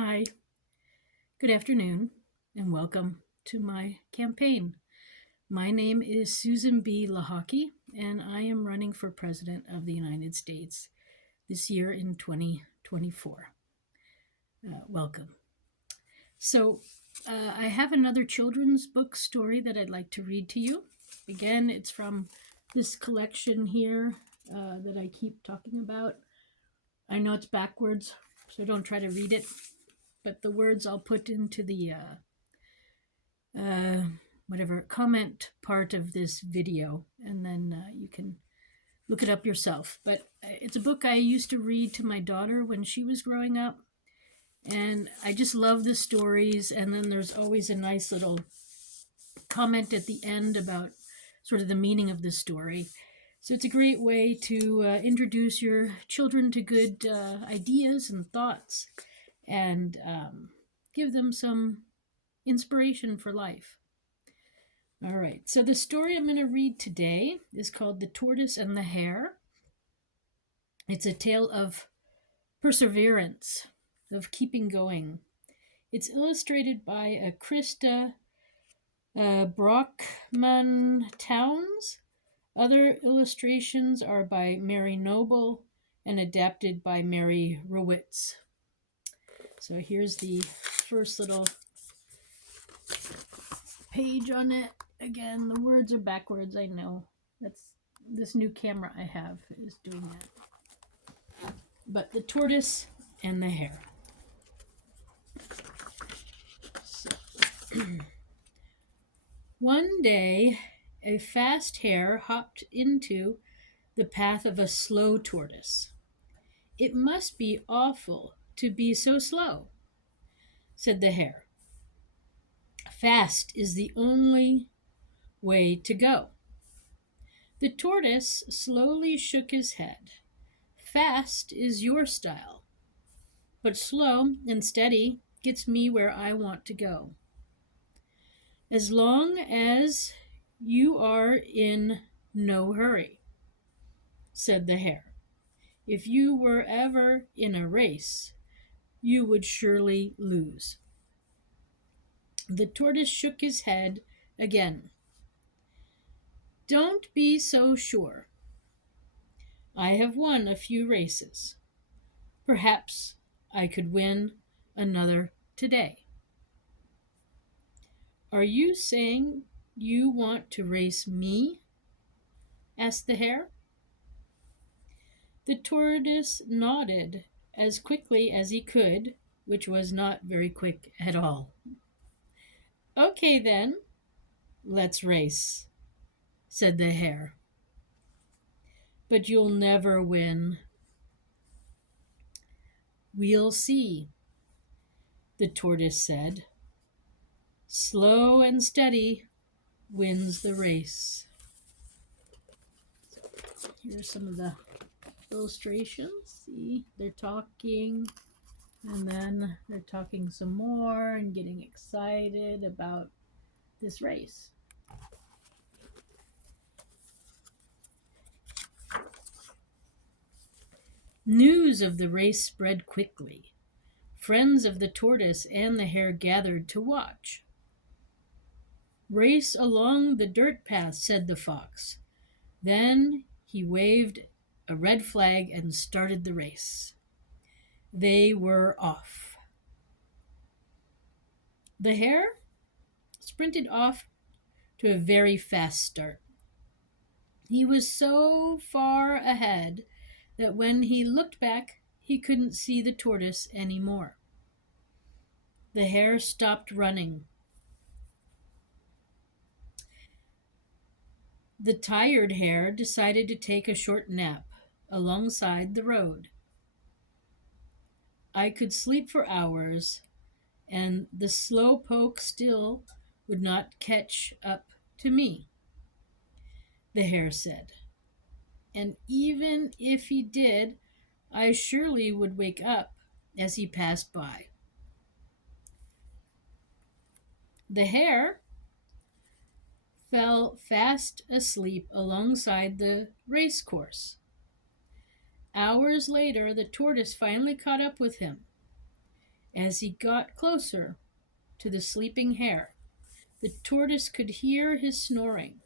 Hi, good afternoon, and welcome to my campaign. My name is Susan B Lochocki, and I am running for President of the United States this year in 2024. Welcome. So, I have another children's book story that I'd like to read to you. Again, it's from this collection here that I keep talking about. I know it's backwards, so don't try to read it, but the words I'll put into the whatever comment part of this video, and then you can look it up yourself. But it's a book I used to read to my daughter when she was growing up, and I just love the stories. And then there's always a nice little comment at the end about sort of the meaning of the story. So it's a great way to introduce your children to good ideas and thoughts, and give them some inspiration for life. All right, so the story I'm going to read today is called The Tortoise and the Hare. It's a tale of perseverance, of keeping going. It's illustrated by a Krista Brockman Towns. Other illustrations are by Mary Noble and adapted by Mary Rowitz. So here's the first little page on it. Again, the words are backwards, I know. That's this new camera I have is doing that. But the tortoise and the hare. So, one day, a fast hare hopped into the path of a slow tortoise. "It must be awful to be so slow," said the hare. "Fast is the only way to go." The tortoise slowly shook his head. "Fast is your style, but slow and steady gets me where I want to go." "As long as you are in no hurry," said the hare. "If you were ever in a race, you would surely lose." The tortoise shook his head again. "Don't be so sure. I have won a few races. Perhaps I could win another today." "Are you saying you want to race me?" asked the hare. The tortoise nodded as quickly as he could, which was not very quick at all. "Okay then, let's race," said the hare. "But you'll never win." "We'll see," the tortoise said. "Slow and steady wins the race." Here's some of the illustrations. See, they're talking, and then they're talking some more and getting excited about this race. News of the race spread quickly. Friends of the tortoise and the hare gathered to watch. "Race along the dirt path," said the fox. Then he waved a red flag and started the race. They were off. The hare sprinted off to a very fast start. He was so far ahead that when he looked back, he couldn't see the tortoise anymore. The hare stopped running. The tired hare decided to take a short nap alongside the road. "I could sleep for hours, and the slow poke still would not catch up to me," the hare said. "And even if he did, I surely would wake up as he passed by." The hare fell fast asleep alongside the race course. Hours later, the tortoise finally caught up with him. As he got closer to the sleeping hare, the tortoise could hear his snoring.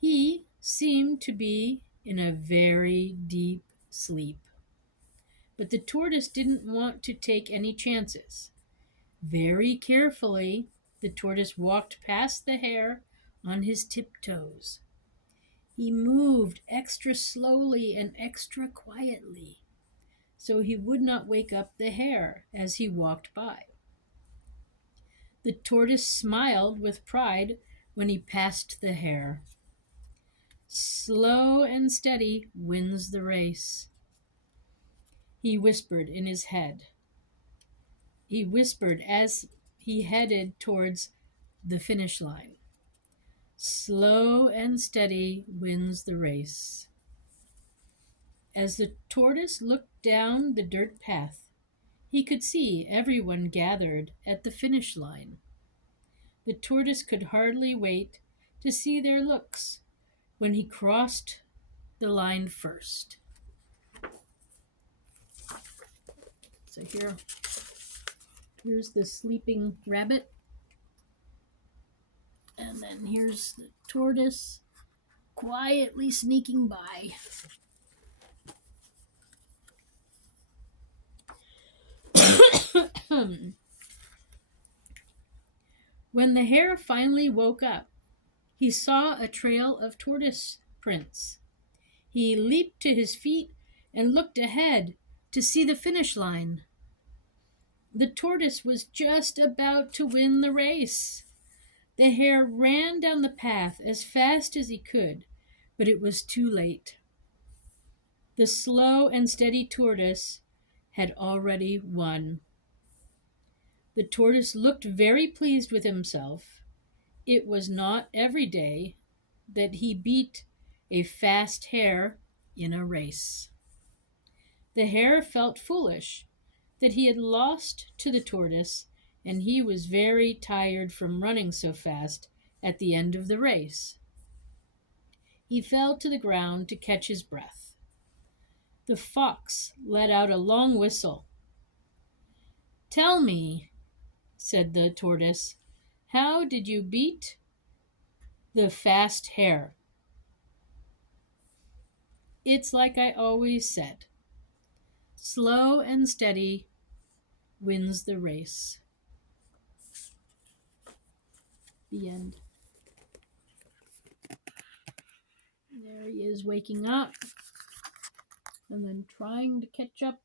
He seemed to be in a very deep sleep. But the tortoise didn't want to take any chances. Very carefully, the tortoise walked past the hare on his tiptoes. He moved extra slowly and extra quietly, so he would not wake up the hare as he walked by. The tortoise smiled with pride when he passed the hare. Slow and steady wins the race, he whispered in his head. He whispered as he headed towards the finish line. Slow and steady wins the race. As the tortoise looked down the dirt path, he could see everyone gathered at the finish line. The tortoise could hardly wait to see their looks when he crossed the line first. So here's the sleeping rabbit. And then here's the tortoise quietly sneaking by. When the hare finally woke up, he saw a trail of tortoise prints. He leaped to his feet and looked ahead to see the finish line. The tortoise was just about to win the race. The hare ran down the path as fast as he could, but it was too late. The slow and steady tortoise had already won. The tortoise looked very pleased with himself. It was not every day that he beat a fast hare in a race. The hare felt foolish that he had lost to the tortoise, and he was very tired from running so fast at the end of the race. He fell to the ground to catch his breath. The fox let out a long whistle. "Tell me," said the tortoise, "how did you beat the fast hare?" "It's like I always said. Slow and steady wins the race." The end. There he is waking up and then trying to catch up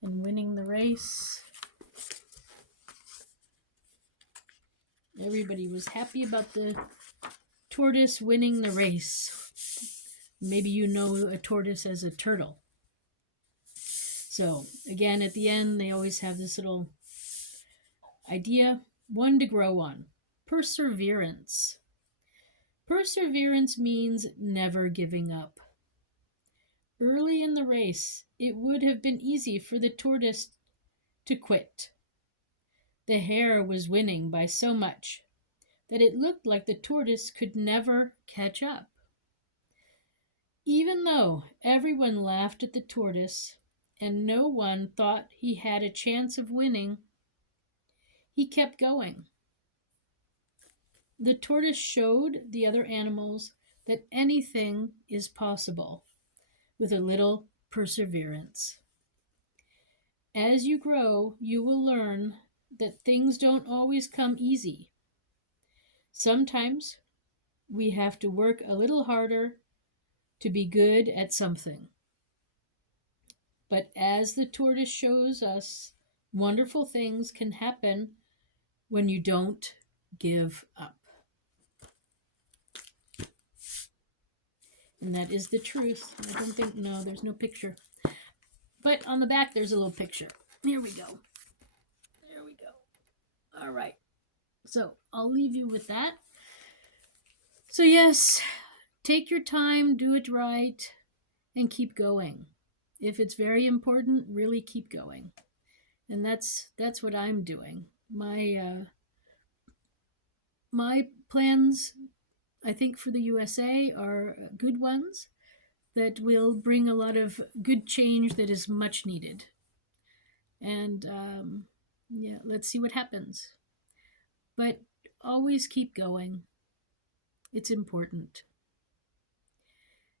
and winning the race. Everybody was happy about the tortoise winning the race. Maybe you know a tortoise as a turtle. So again, at the end, they always have this little idea, one to grow on. Perseverance. Perseverance means never giving up. Early in the race, it would have been easy for the tortoise to quit. The hare was winning by so much that it looked like the tortoise could never catch up. Even though everyone laughed at the tortoise and no one thought he had a chance of winning, he kept going. The tortoise showed the other animals that anything is possible with a little perseverance. As you grow, you will learn that things don't always come easy. Sometimes we have to work a little harder to be good at something. But as the tortoise shows us, wonderful things can happen when you don't give up. And that is the truth. I don't think, no, there's no picture. But on the back, there's a little picture. Here we go. There we go. All right. So I'll leave you with that. So yes, take your time, do it right, and keep going. If it's very important, really keep going. And that's what I'm doing. My plans, I think, for the USA are good ones that will bring a lot of good change that is much needed. And yeah, let's see what happens. But always keep going. It's important.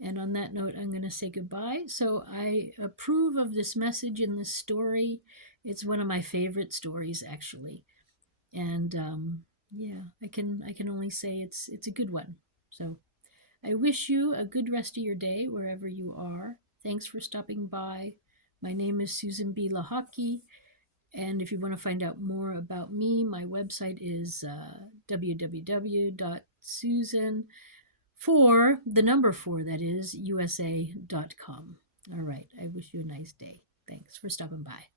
And on that note, I'm going to say goodbye. So I approve of this message in this story. It's one of my favorite stories, actually. And yeah, I can only say it's a good one. So I wish you a good rest of your day wherever you are. Thanks for stopping by. My name is Susan B Lochocki, and if you want to find out more about me, my website is www.susan for the number four, that is, USA.com. All right. I wish you a nice day. Thanks for stopping by.